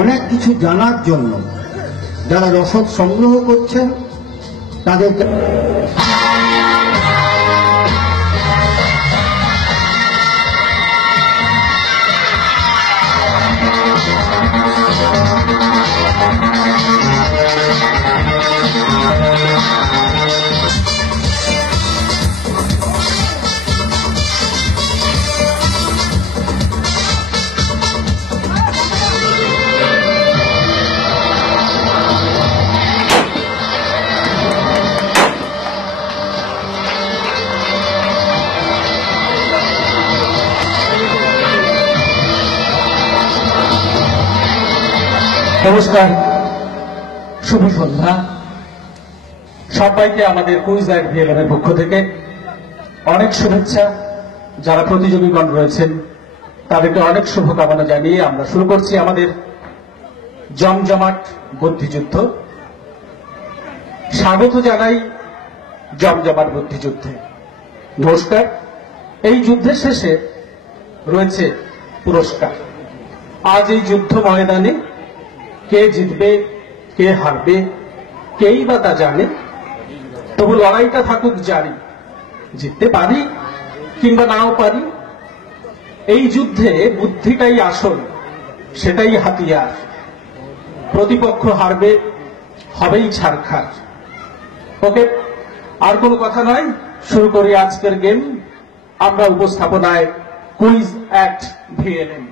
অনেক কিছু জানার জন্য যারা রসদ সংগ্রহ করছেন তাদেরকে নমস্কার, শুভ সন্ধ্যা। সবাইকে আমাদের কুইজ নাইট ভিএলএম এর পক্ষ থেকে অনেক শুভেচ্ছা। যারা প্রতিযোগীগণ রয়েছেন তাদেরকে অনেক শুভকামনা জানিয়ে আমরা শুরু করছি আমাদের জমজমাট বুদ্ধিযুদ্ধ। স্বাগত জানাই জমজমাট বুদ্ধিযুদ্ধে। নমস্কার। এই যুদ্ধের শেষে রয়েছে পুরস্কার। আজ এই যুদ্ধ ময়দানে কে জিতবে কে হারবে কেই বা তা জানে, তবু লড়াইটা থাকুক জারি। জিততে পারি কিংবা নাও পারি, এই যুদ্ধে বুদ্ধিটাই আসল, সেটাই হাতিয়ার। প্রতিপক্ষ হারবে, হবেই ছারখার। ওকে, আর কোনো কথা নয়, শুরু করি আজকের গেম। আমরা উপস্থাপনায় কুইজ অ্যাট ভিএলএম।